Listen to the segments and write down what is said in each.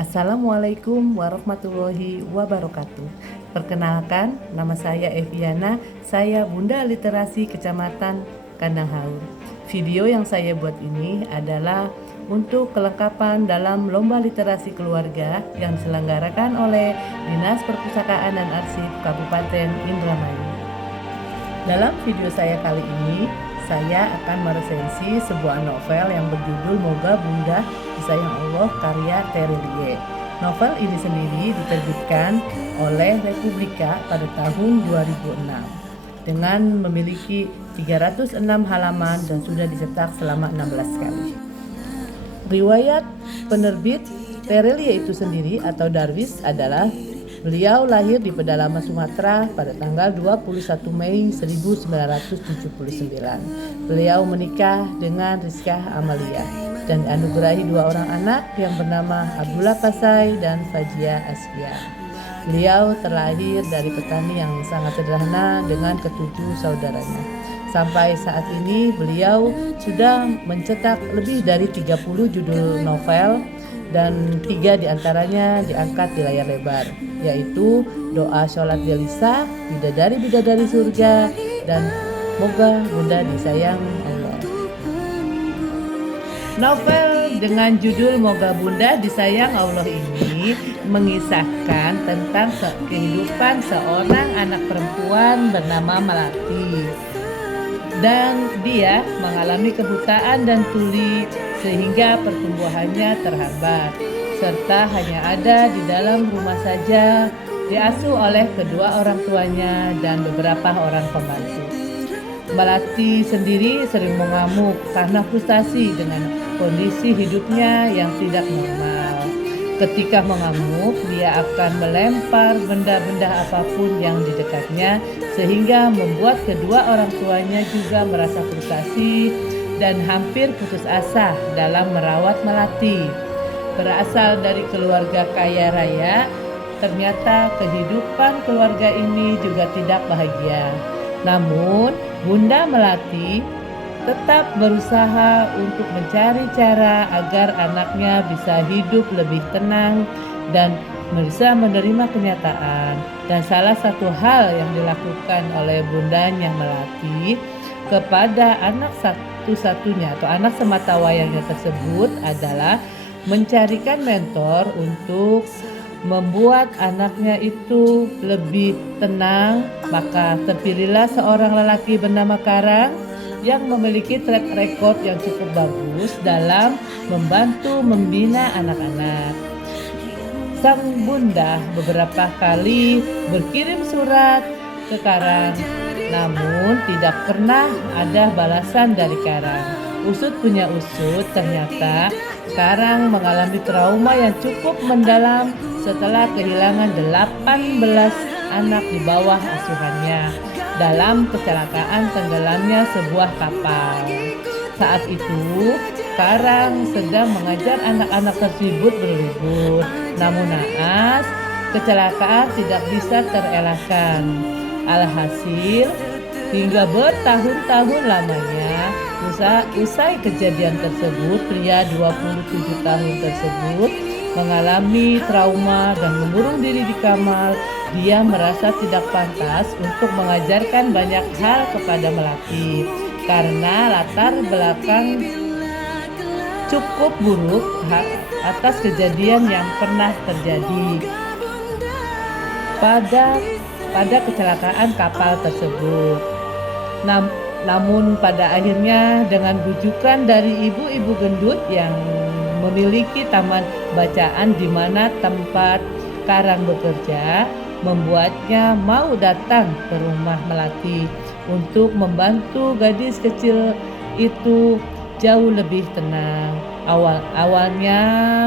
Assalamualaikum warahmatullahi wabarakatuh. Perkenalkan, nama saya Eviana, saya Bunda Literasi Kecamatan Kandang Haur. Video yang saya buat ini adalah untuk kelengkapan dalam lomba literasi keluarga yang diselenggarakan oleh Dinas Perpustakaan dan Arsip Kabupaten Indramayu. Dalam video saya kali ini, saya akan meresensi sebuah novel yang berjudul Moga Bunda Disayang Allah karya Terelie. Novel ini sendiri diterbitkan oleh Republika pada tahun 2006 dengan memiliki 306 halaman dan sudah dicetak selama 16 kali. Riwayat penerbit Terelie itu sendiri atau Darwis adalah beliau lahir di pedalaman Sumatera pada tanggal 21 Mei 1979. Beliau menikah dengan Rizkah Amalia dan dianugerahi 2 orang anak yang bernama Abdullah Pasai dan Fajia Askia. Beliau terlahir dari petani yang sangat sederhana dengan ketujuh saudaranya. Sampai saat ini beliau sudah mencetak lebih dari 30 judul novel dan 3 diantaranya diangkat di layar lebar, yaitu Doa Sholat Gelisah, Bidadari-Bidadari Surga, dan Moga Bunda Disayang Allah. Novel dengan judul Moga Bunda Disayang Allah ini mengisahkan tentang kehidupan seorang anak perempuan bernama Melati. Dan dia mengalami kebutaan dan tuli sehingga pertumbuhannya terhambat, serta hanya ada di dalam rumah saja, diasuh oleh kedua orang tuanya dan beberapa orang pembantu. Melati sendiri sering mengamuk karena frustasi dengan kondisi hidupnya yang tidak normal. Ketika mengamuk, dia akan melempar benda-benda apapun yang di dekatnya sehingga membuat kedua orang tuanya juga merasa frustasi dan hampir putus asa dalam merawat Melati. Berasal dari keluarga kaya raya, ternyata kehidupan keluarga ini juga tidak bahagia. Namun, Bunda Melati tetap berusaha untuk mencari cara agar anaknya bisa hidup lebih tenang dan bisa menerima kenyataan. Dan salah satu hal yang dilakukan oleh bundanya Melati kepada anak satu-satunya atau anak sematawayangnya tersebut adalah mencarikan mentor untuk membuat anaknya itu lebih tenang. Maka terpilihlah seorang lelaki bernama Karang yang memiliki track record yang cukup bagus dalam membantu membina anak-anak. Sang bunda beberapa kali berkirim surat ke Karang, namun tidak pernah ada balasan dari Karang. Usut punya usut, ternyata Karang mengalami trauma yang cukup mendalam setelah kehilangan 18 anak di bawah asuhannya dalam kecelakaan tenggelamnya sebuah kapal. Saat itu, Karang sedang mengajar anak-anak tersebut berlibur. Namun naas, kecelakaan tidak bisa terelakkan. Alhasil, hingga bertahun-tahun lamanya, usai kejadian tersebut, pria 27 tahun tersebut mengalami trauma dan mengurung diri di kamar. Dia merasa tidak pantas untuk mengajarkan banyak hal kepada Melati karena latar belakang cukup buruk atas kejadian yang pernah terjadi pada kecelakaan kapal tersebut. Namun pada akhirnya dengan bujukan dari ibu-ibu gendut yang memiliki taman bacaan di mana tempat Karang bekerja, membuatnya mau datang ke rumah Melati untuk membantu gadis kecil itu jauh lebih tenang. Awalnya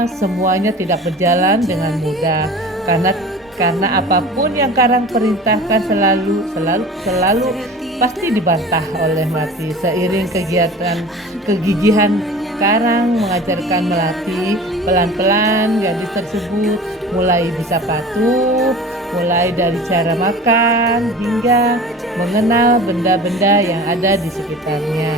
semuanya tidak berjalan dengan mudah karena apapun yang Karang perintahkan selalu pasti dibantah oleh Melati. Seiring kegigihan Karang mengajarkan Melati, pelan-pelan gadis tersebut mulai bisa patuh, mulai dari cara makan hingga mengenal benda-benda yang ada di sekitarnya.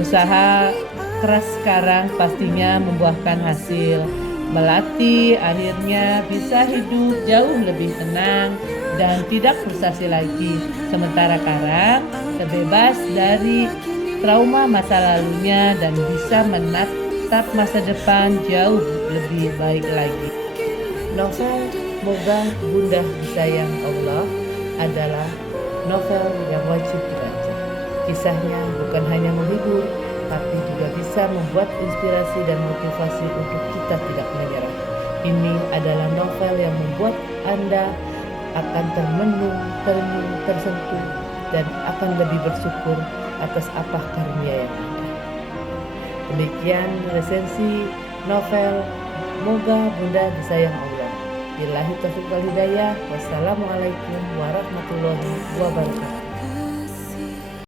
Usaha keras Karang pastinya membuahkan hasil. Melati akhirnya bisa hidup jauh lebih tenang dan tidak frustasi lagi. Sementara Karang terbebas dari trauma masa lalunya dan bisa menatap masa depan jauh lebih baik lagi. Novel Moga Bunda Disayang Allah adalah novel yang wajib dibaca. Kisahnya bukan hanya menghibur, tapi juga bisa membuat inspirasi dan motivasi untuk kita tidak menyerah. Ini adalah novel yang membuat Anda akan termenung, terenyuh, tersentuh, dan akan lebih bersyukur atas apa karunia yang ada. Demikian resensi novel Moga Bunda Disayang Allah. Billahi taufiq wal hidayah. Wassalamualaikum warahmatullahi wabarakatuh.